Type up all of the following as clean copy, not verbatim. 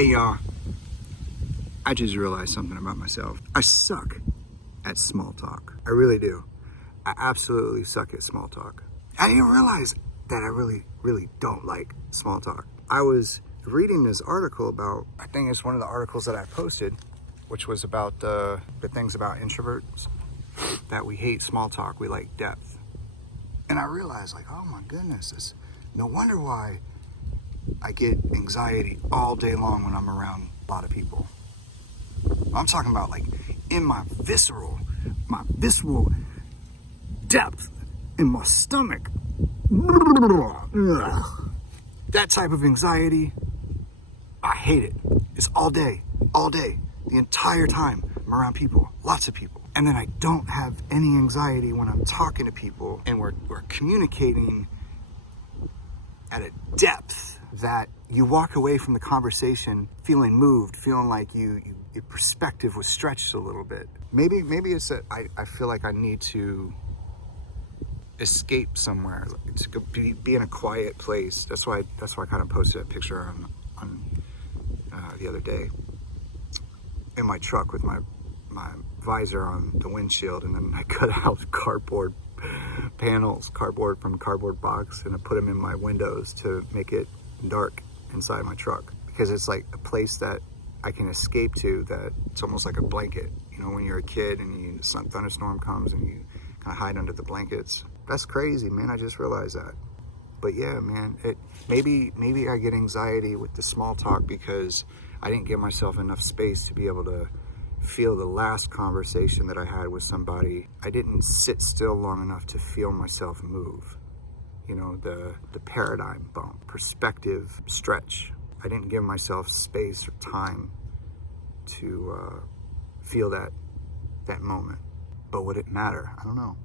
Hey y'all, I just realized something about myself. I suck at small talk. I really do. I absolutely suck at small talk. I didn't realize that I really don't like small talk. I was reading this article about, I think it's one of the articles that I posted, which was about the things about introverts, that we hate small talk, we like depth. And I realized, like, oh my goodness, no wonder why I get anxiety all day long when I'm around a lot of people. I'm talking about like in my visceral depth in my stomach. That type of anxiety, I hate it. It's all day, the entire time I'm around people, lots of people. And then I don't have any anxiety when I'm talking to people and we're communicating at a depth that you walk away from the conversation feeling moved, feeling like your perspective was stretched a little bit. Maybe it's that I feel like I need to escape somewhere, to go be in a quiet place. That's why I kind of posted a picture on the other day in my truck with my visor on the windshield, and then I cut out cardboard panels, cardboard from cardboard box, and I put them in my windows to make it dark inside my truck, because it's like a place that I can escape to, that it's almost like a blanket. You know, when you're a kid and some thunderstorm comes and you kind of hide under the blankets. That's crazy, man. I just realized that. But yeah, man, maybe I get anxiety with the small talk because I didn't give myself enough space to be able to feel the last conversation that I had with somebody. I didn't sit still long enough to feel myself move. You know, the paradigm bump, perspective stretch. I didn't give myself space or time to feel that moment. But would it matter? I don't know.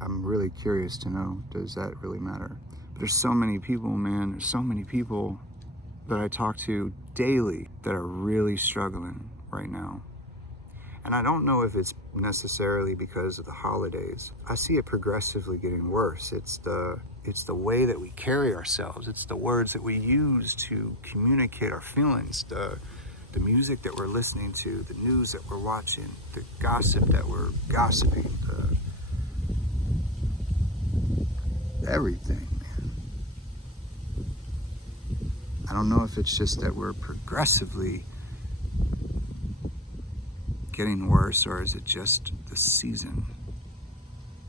I'm really curious to know, does that really matter? But there's so many people, man. There's so many people that I talk to daily that are really struggling right now. And I don't know if it's necessarily because of the holidays. I see it progressively getting worse. It's the way that we carry ourselves. It's the words that we use to communicate our feelings, the music that we're listening to, the news that we're watching, the gossip that we're gossiping, everything, man. I don't know if it's just that we're progressively getting worse, or is it just the season?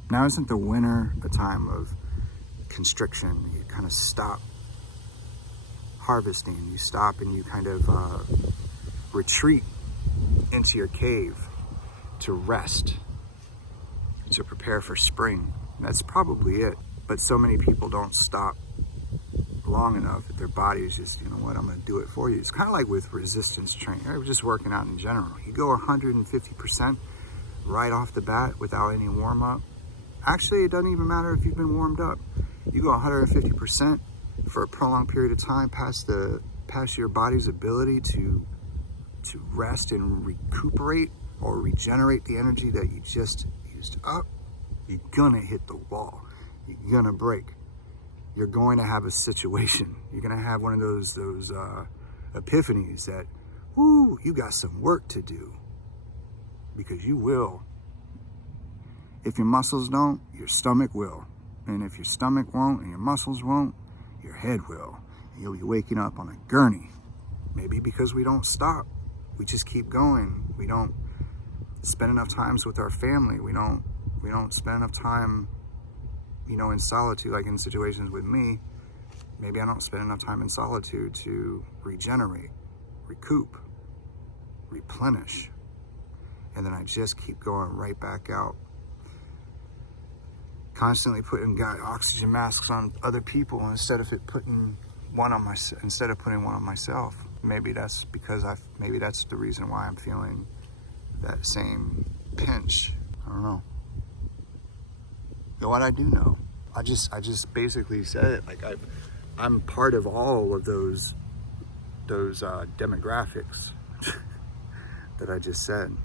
Now, isn't the winter a time of constriction? You kind of stop harvesting, you stop and you kind of retreat into your cave to rest, to prepare for spring. That's probably it. But so many people don't stop long enough that their body's just, you know what, I'm going to do it for you. It's kind of like with resistance training, or just working out in general. You go 150% right off the bat without any warm up. Actually, it doesn't even matter if you've been warmed up. You go 150% for a prolonged period of time past your body's ability to rest and recuperate or regenerate the energy that you just used up. You're gonna hit the wall. You're gonna break. You're going to have a situation. You're gonna have one of those epiphanies that, whoo, you got some work to do. Because you will. If your muscles don't, your stomach will. And if your stomach won't and your muscles won't, your head will. And you'll be waking up on a gurney. Maybe because we don't stop. We just keep going. We don't spend enough times with our family. We don't spend enough time, you know, in solitude. Like in situations with me, maybe I don't spend enough time in solitude to regenerate, recoup, replenish. And then I just keep going right back out. Constantly putting oxygen masks on other people instead of putting one on myself. Maybe that's because maybe that's the reason why I'm feeling that same pinch. I don't know. But what I do know, I just basically said it. Like I'm part of all of those demographics that I just said.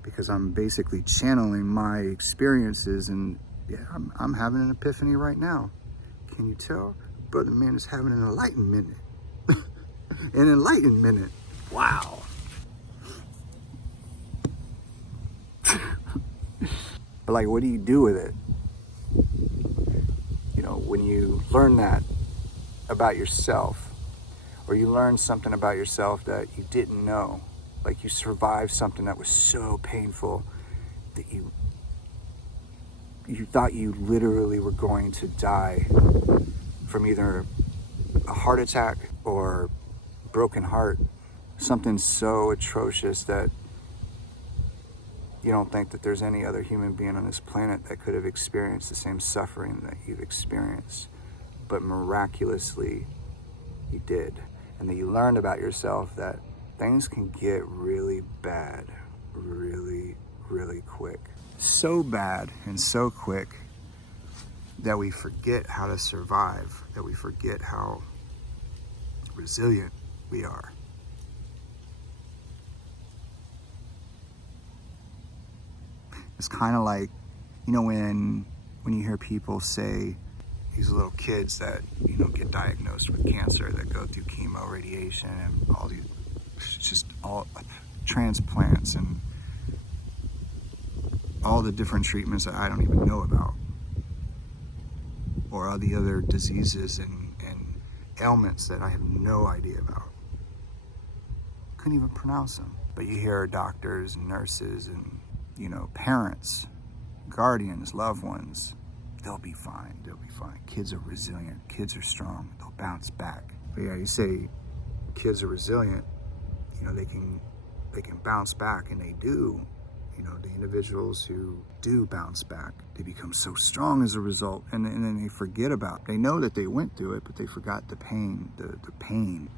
Because I'm basically channeling my experiences, and yeah, I'm having an epiphany right now. Can you tell? Brother man is having an enlightenment. An enlightened minute. Wow. But like, what do you do with it? You know, when you learn that about yourself, or you learn something about yourself that you didn't know, like you survived something that was so painful that you thought you literally were going to die from either a heart attack or broken heart, something so atrocious that you don't think that there's any other human being on this planet that could have experienced the same suffering that you've experienced, but miraculously you did. And that you learned about yourself that things can get really bad really, really quick. So bad and so quick that we forget how to survive, that we forget how resilient we are. It's kind of like, you know, when you hear people say, these little kids that, you know, get diagnosed with cancer, that go through chemo, radiation, and all these, just all transplants and all the different treatments that I don't even know about, or all the other diseases and ailments that I have no idea about. Couldn't even pronounce them. But you hear doctors and nurses and, you know, parents, guardians, loved ones, they'll be fine, they'll be fine. Kids are resilient, kids are strong, they'll bounce back. But yeah, you say kids are resilient, you know, they can bounce back, and they do. You know, the individuals who do bounce back, they become so strong as a result, and then they forget about, they know that they went through it, but they forgot the pain, the pain.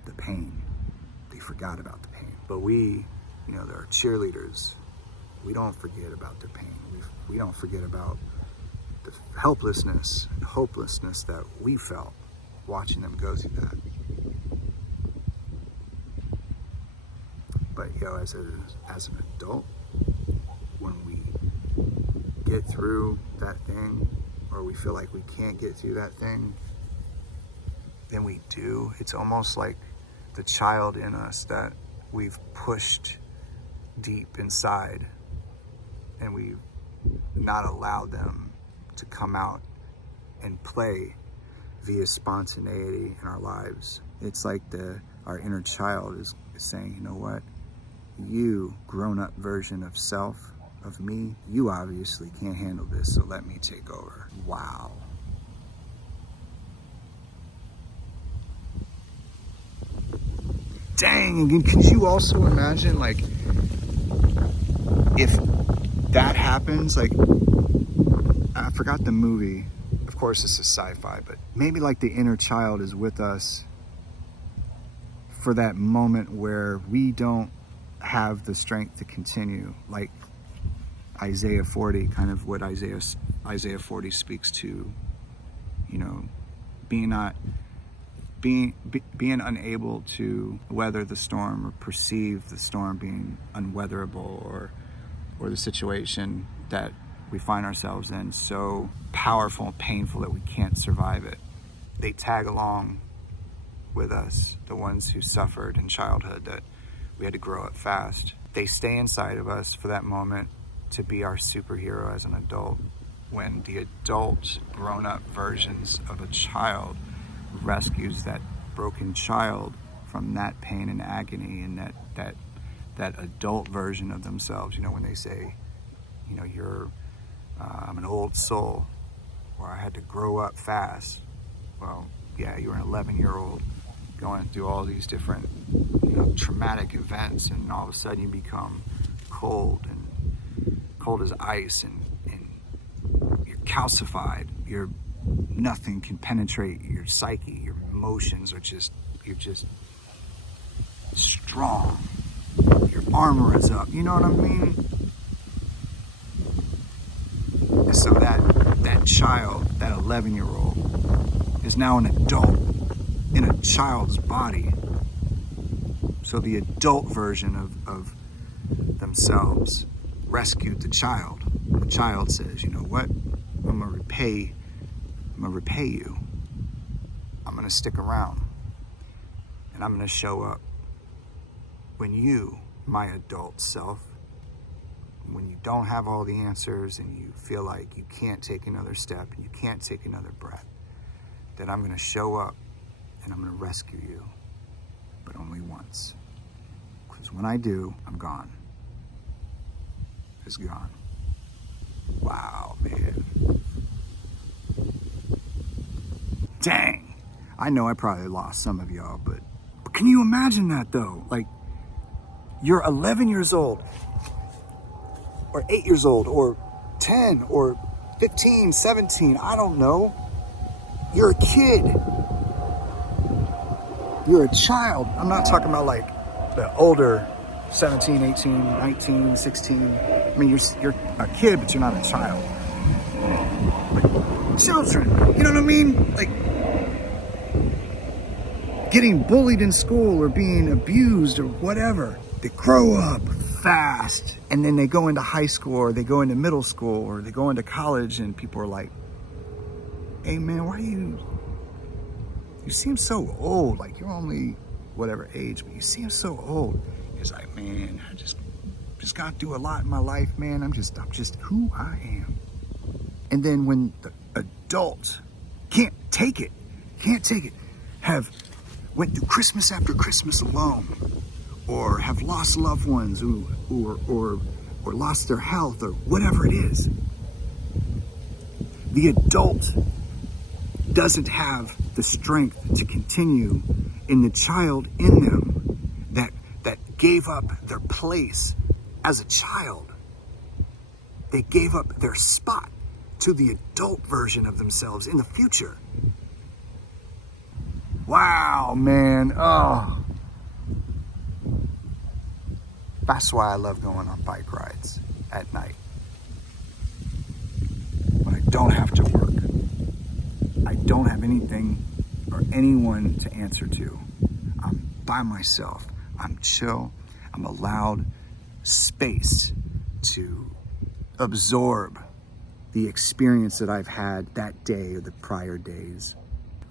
They forgot about the pain. But we, you know, they're cheerleaders. We don't forget about their pain. We don't forget about the helplessness and hopelessness that we felt watching them go through that. But, you know, as an adult, when we get through that thing, or we feel like we can't get through that thing, then we do. It's almost like the child in us that we've pushed deep inside, and we've not allowed them to come out and play via spontaneity in our lives. It's like our inner child is saying, you know what? You, grown-up version of self, of me, you obviously can't handle this, so let me take over. Wow. Dang, and could you also imagine, like, if that happens, like, I forgot the movie, of course this is sci-fi, but maybe like the inner child is with us for that moment where we don't have the strength to continue, like Isaiah 40, kind of what Isaiah 40 speaks to, you know, being unable to weather the storm, or perceive the storm being unweatherable, or the situation that we find ourselves in so powerful and painful that we can't survive it. They tag along with us, the ones who suffered in childhood that we had to grow up fast. They stay inside of us for that moment to be our superhero as an adult, when the adult, grown-up versions of a child rescues that broken child from that pain and agony, and that adult version of themselves. You know, when they say, you know, I'm an old soul, or I had to grow up fast. Well, yeah, you're an 11-year-old going through all these different, you know, traumatic events, and all of a sudden you become cold as ice, and you're calcified. Nothing can penetrate your psyche. Your emotions are you're just strong. Your armor is up. You know what I mean? And so that child, that 11-year-old, is now an adult in a child's body. So the adult version of themselves rescued the child. The child says, you know what? I'm gonna repay you. I'm gonna stick around, and And I'm going to show up when you, my adult self, when you don't have all the answers and you feel like you can't take another step and you can't take another breath, that I'm going to show up and I'm going to rescue you, but only once. Because when I do, I'm gone. It's gone. Wow, man. Dang. I know I probably lost some of y'all, but can you imagine that though? Like, you're 11 years old, or 8 years old, or 10, or 15, 17, I don't know. You're a kid. You're a child. I'm not talking about like the older 17, 18, 19, 16. I mean, you're a kid, but you're not a child. Like, children, you know what I mean? Like, getting bullied in school or being abused or whatever. They grow up fast and then they go into high school or they go into middle school or they go into college and people are like, hey man, why you seem so old, like you're only whatever age, but you seem so old. He's like, man, I just got through a lot in my life, man. I'm just who I am. And then when the adult can't take it, have went through Christmas after Christmas alone, or have lost loved ones or lost their health or whatever it is, the adult doesn't have the strength to continue in the child in them that gave up their place as a child. They gave up their spot to the adult version of themselves in the future. Wow, man. Oh. That's why I love going on bike rides at night. When I don't have to work. I don't have anything or anyone to answer to. I'm by myself. I'm chill. I'm allowed space to absorb the experience that I've had that day or the prior days.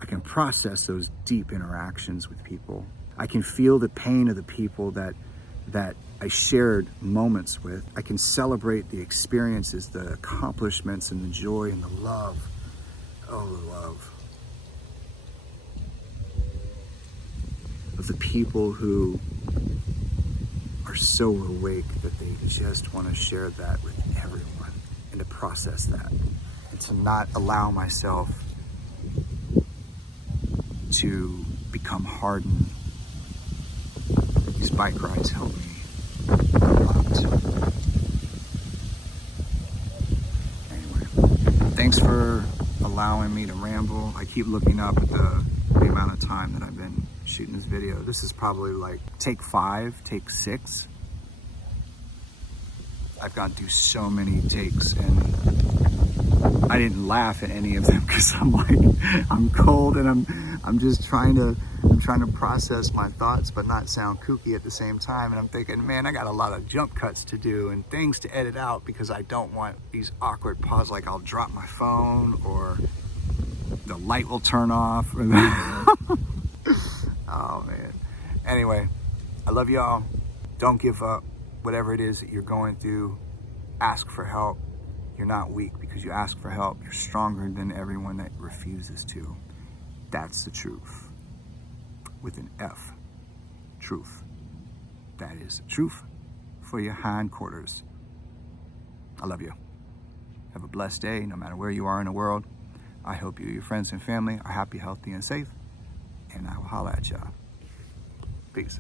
I can process those deep interactions with people. I can feel the pain of the people that I shared moments with. I can celebrate the experiences, the accomplishments, and the joy and the love. Oh, the love of the people who are so awake that they just want to share that with everyone, and to process that, and to not allow myself to become hardened. These bike rides help me a lot. Anyway, thanks for allowing me to ramble. I keep looking up at the amount of time that I've been shooting this video. This is probably like take 5, take 6. I've gone through so many takes and I didn't laugh at any of them because I'm like, I'm cold and I'm just trying to process my thoughts but not sound kooky at the same time. And I'm thinking, man, I got a lot of jump cuts to do and things to edit out because I don't want these awkward pauses, like I'll drop my phone or the light will turn off. Oh man. Anyway, I love y'all. Don't give up. Whatever it is that you're going through, ask for help. You're not weak because you ask for help. You're stronger than everyone that refuses to. That's the truth. With an F. Truth. That is the truth for your hindquarters. I love you. Have a blessed day, no matter where you are in the world. I hope you, your friends and family are happy, healthy, and safe. And I will holler at y'all. Peace.